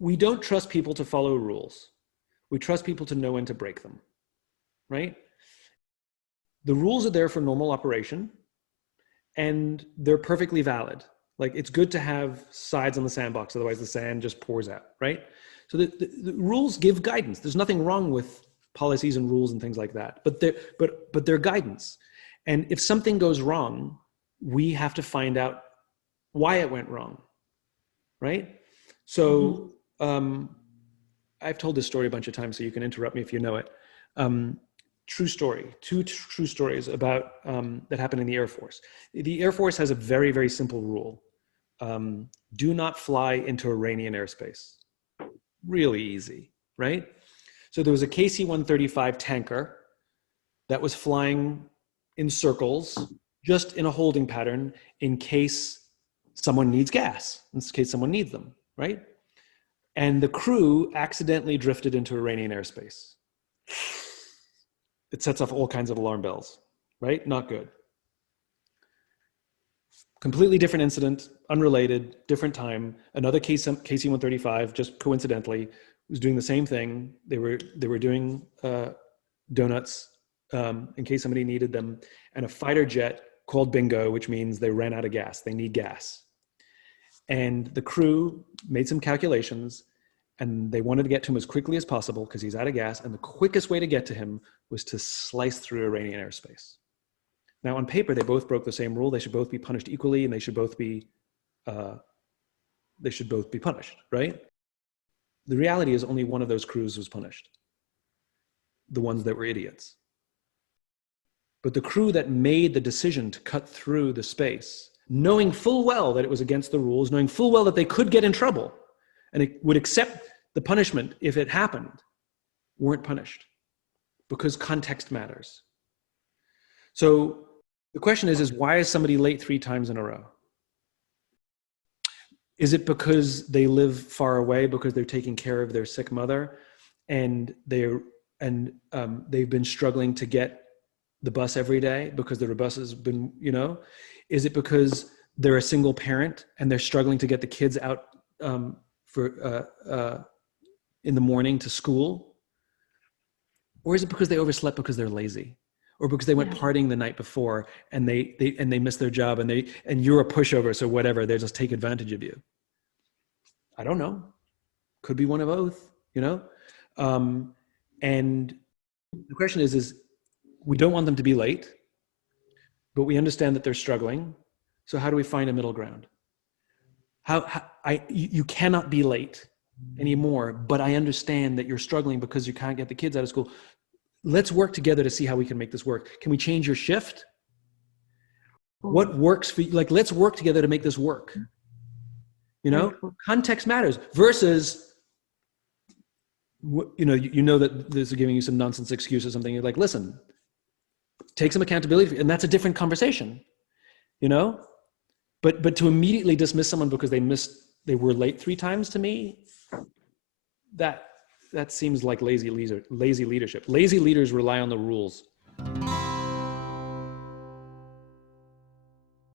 we don't trust people to follow rules. We trust people to know when to break them, right? The rules are there for normal operation, and they're perfectly valid. Like, it's good to have sides on the sandbox, otherwise the sand just pours out, right? So the rules give guidance. There's nothing wrong with policies and rules and things like that, but they're guidance. And if something goes wrong, we have to find out why it went wrong, right? So I've told this story a bunch of times, so you can interrupt me if you know it. True story, two true stories about that happened in the Air Force. The Air Force has a very, very simple rule. Do not fly into Iranian airspace. Really easy, right? So there was a KC-135 tanker that was flying in circles, just in a holding pattern, in case someone needs gas, in case someone needs them, right? And the crew accidentally drifted into Iranian airspace. It sets off all kinds of alarm bells, right? Not good. Completely different incident, unrelated, different time. Another KC-135, just coincidentally, was doing the same thing. They were doing donuts in case somebody needed them, and a fighter jet called bingo, which means they ran out of gas. They need gas. And the crew made some calculations, and they wanted to get to him as quickly as possible because he's out of gas. And the quickest way to get to him was to slice through Iranian airspace. Now, on paper, they both broke the same rule. They should both be punished equally, and they should both be punished, right? The reality is only one of those crews was punished, the ones that were idiots. But the crew that made the decision to cut through the space, knowing full well that it was against the rules, knowing full well that they could get in trouble, and it would accept the punishment if it happened, weren't punished, because context matters. So the question is why is somebody late 3 times in a row? Is it because they live far away, because they're taking care of their sick mother, and they've been struggling to get the bus every day because their bus has been, Is it because they're a single parent and they're struggling to get the kids out in the morning to school? Or is it because they overslept because they're lazy? Or because they went partying the night before and they missed their job and you're a pushover, so whatever, they just take advantage of you? I don't know. Could be one of both, And the question is we don't want them to be late, but we understand that they're struggling. So how do we find a middle ground? You cannot be late anymore, but I understand that you're struggling because you can't get the kids out of school. Let's work together to see how we can make this work. Can we change your shift? What works for you? Like, let's work together to make this work. Context matters versus, that this is giving you some nonsense excuse or something. You're like, listen, take some accountability, and that's a different conversation, But to immediately dismiss someone because they were late 3 times, to me, that seems like lazy leadership. Lazy leaders rely on the rules.